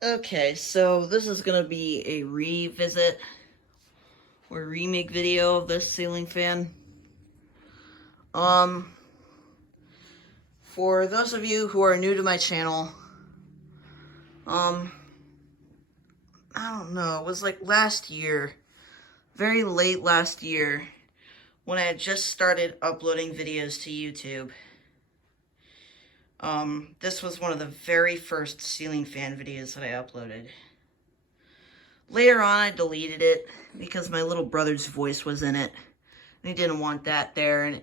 Okay, so this is gonna be a revisit or remake video of this ceiling fan. Um, for those of you who are new to my channel, um, I don't know, it was like last year, very late last year, when I had just started uploading videos to YouTube. This was one of the very first ceiling fan videos that I uploaded. Later on, I deleted it because my little brother's voice was in it. And he didn't want that there, and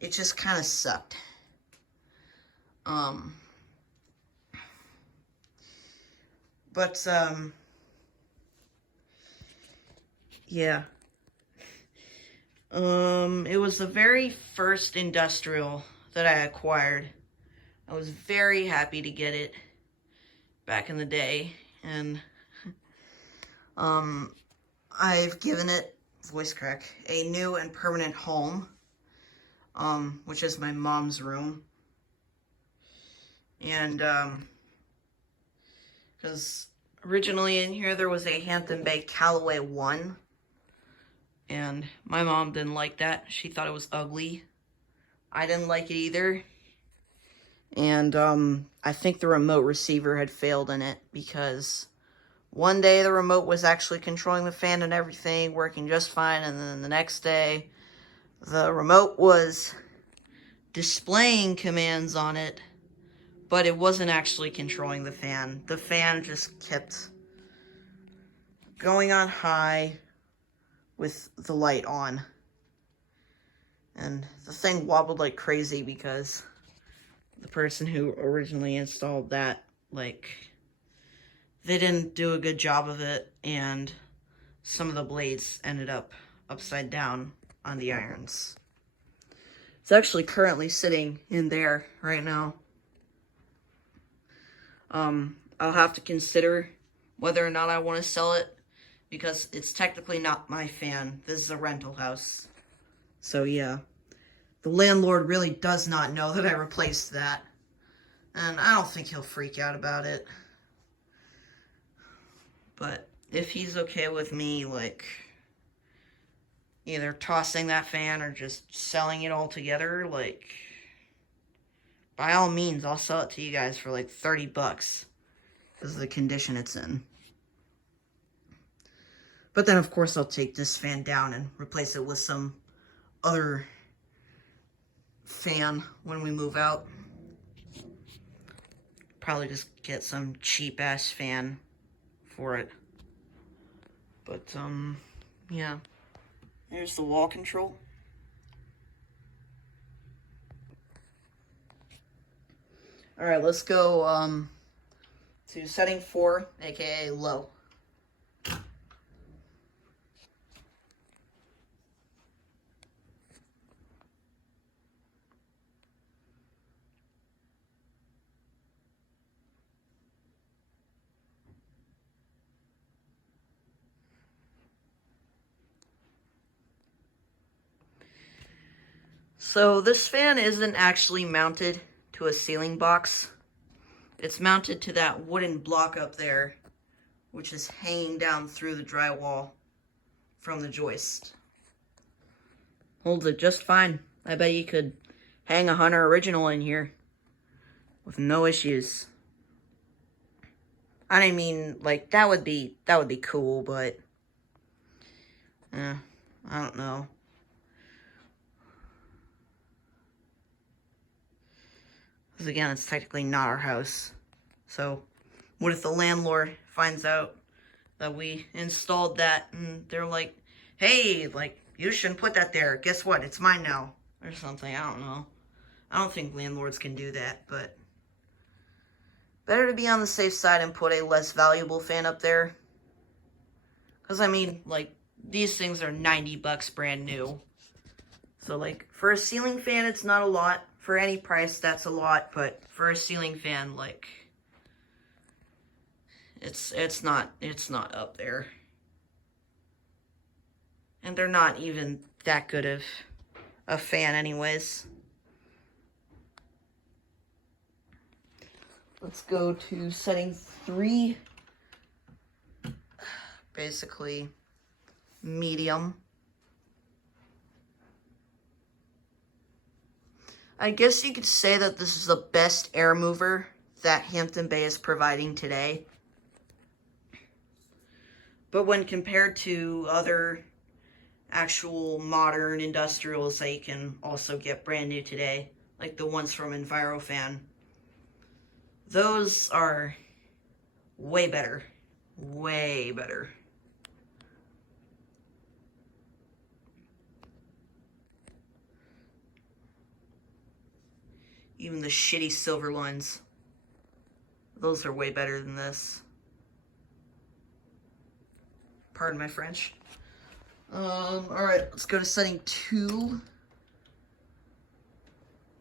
it just kind of sucked. Um, but, yeah. It was the very first industrial that I acquired. I was very happy to get it back in the day, and, I've given it, voice crack, a new and permanent home, which is my mom's room. And, because originally in here there was a Hampton Bay Callaway 1, and my mom didn't like that. She thought it was ugly. I didn't like it either. And, I think the remote receiver had failed in it, because one day the remote was actually controlling the fan and everything, working just fine, and then the next day the remote was displaying commands on it, but it wasn't actually controlling the fan. The fan just kept going on high with the light on. And the thing wobbled like crazy because the person who originally installed that, like, they didn't do a good job of it, and some of the blades ended up upside down on the irons. It's actually currently sitting in there right now. I'll have to consider whether or not I want to sell it, because it's technically not my fan. This is a rental house. So yeah, the landlord really does not know that I replaced that, and I don't think he'll freak out about it. But if he's okay with me, like, either tossing that fan or just selling it all together, like, by all means, I'll sell it to you guys for like 30 bucks because of the condition it's in. But then, of course, I'll take this fan down and replace it with some other fan when we move out. Probably just get some cheap-ass fan for it. But, yeah. There's the wall control. Alright, let's go, to setting 4, aka low. So this fan isn't actually mounted to a ceiling box. It's mounted to that wooden block up there, which is hanging down through the drywall from the joist. Holds it just fine. I bet you could hang a Hunter original in here with no issues. I mean, like, that would be cool, but I don't know. Because again, it's technically not our house. So, what if the landlord finds out that we installed that and they're like, hey, like, you shouldn't put that there. Guess what? It's mine now. Or something. I don't know. I don't think landlords can do that, but better to be on the safe side and put a less valuable fan up there. Because, I mean, like, these things are 90 bucks brand new. So, like, for a ceiling fan, it's not a lot. For any price, that's a lot. But for a ceiling fan, like, it's not up there. And they're not even that good of a fan anyways. let's go to setting 3. Basically, medium. I guess you could say that this is the best air mover that Hampton Bay is providing today. But when compared to other actual modern industrials that you can also get brand new today, like the ones from EnviroFan, those are way better. Way better. Even the shitty silver ones, those are way better than this. Pardon my French. Alright, let's go to setting 2.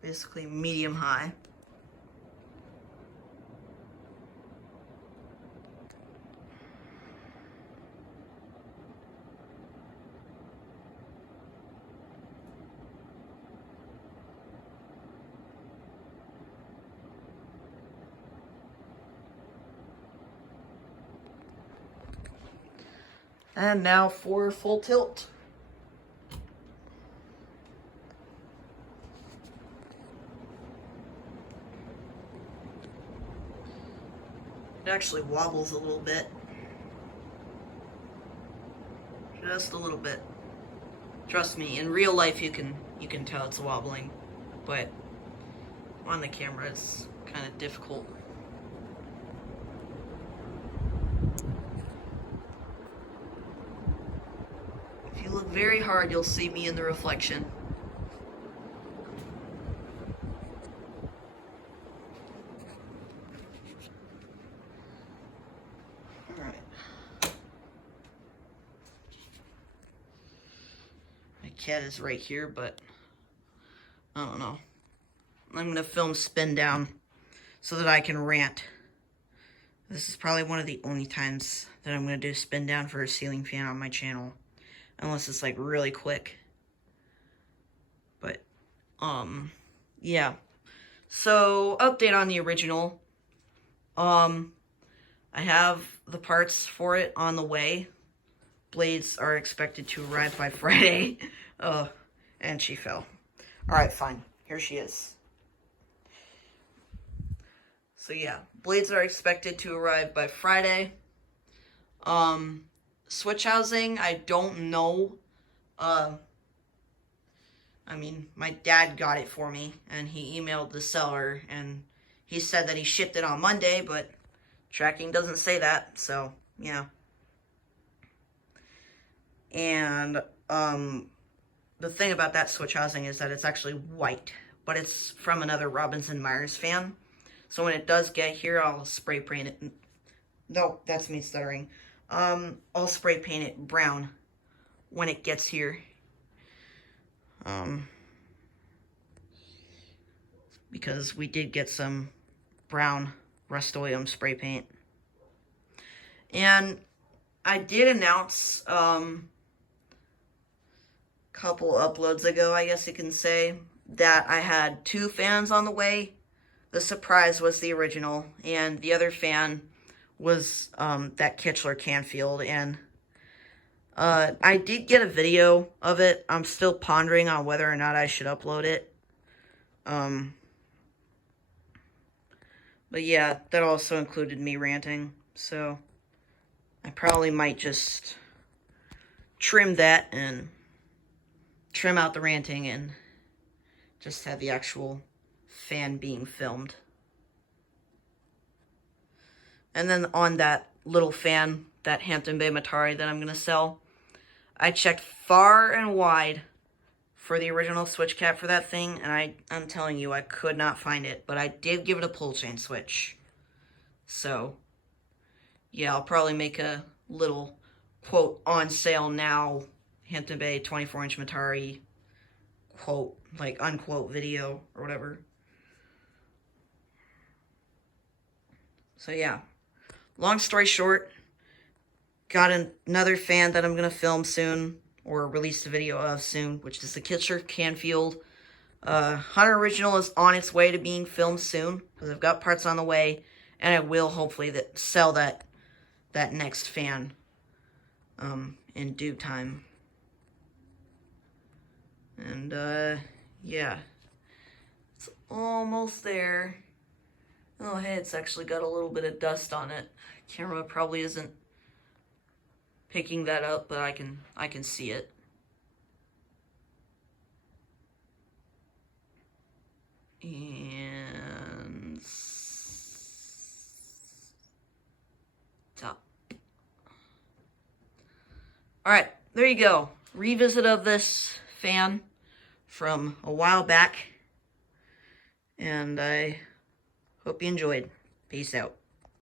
Basically medium high. And now for full tilt. It actually wobbles a little bit. Just a little bit. Trust me, in real life you can tell it's wobbling, but on the camera it's kind of difficult. If you look very hard, you'll see me in the reflection. Alright. My cat is right here, but I don't know. I'm going to film spin down so that I can rant. This is probably one of the only times that I'm going to do spin down for a ceiling fan on my channel. Unless it's like really quick. But, yeah. So, update on the original. I have the parts for it on the way. Blades are expected to arrive by Friday. Oh, and she fell. Alright, fine. Here she is. So yeah, blades are expected to arrive by Friday. Switch housing, I don't know. I mean, my dad got it for me, and he emailed the seller, and he said that he shipped it on Monday, but tracking doesn't say that, so, yeah. And, the thing about that switch housing is that it's actually white, but it's from another Robinson Myers fan. So when it does get here, I'll spray paint it. No, that's me stuttering. I'll spray paint it brown when it gets here. Because we did get some brown Rust-Oleum spray paint. And I did announce, couple uploads ago, I guess you can say, that I had 2 fans on the way. The surprise was the original, and the other fan was that Kichler Canfield, and I did get a video of it. I'm still pondering on whether or not I should upload it. But yeah, that also included me ranting, so I probably might just trim that and trim out the ranting and just have the actual fan being filmed. And then on that little fan, that Hampton Bay Matari that I'm going to sell, I checked far and wide for the original switch cap for that thing, and I'm telling you, I could not find it, but I did give it a pull chain switch. So, yeah, I'll probably make a little, quote, on sale now, Hampton Bay 24-inch Matari, quote, like, unquote video, or whatever. So, yeah. Long story short, got another fan that I'm going to film soon, or release a video of soon, which is the Kichler Canfield. Hunter Original is on its way to being filmed soon, because I've got parts on the way. And I will hopefully sell that next fan in due time. And yeah, it's almost there. Oh, hey, it's actually got a little bit of dust on it. Camera probably isn't picking that up, but I can see it. And stop. All right, there you go. Revisit of this fan from a while back. And I hope you enjoyed. Peace out.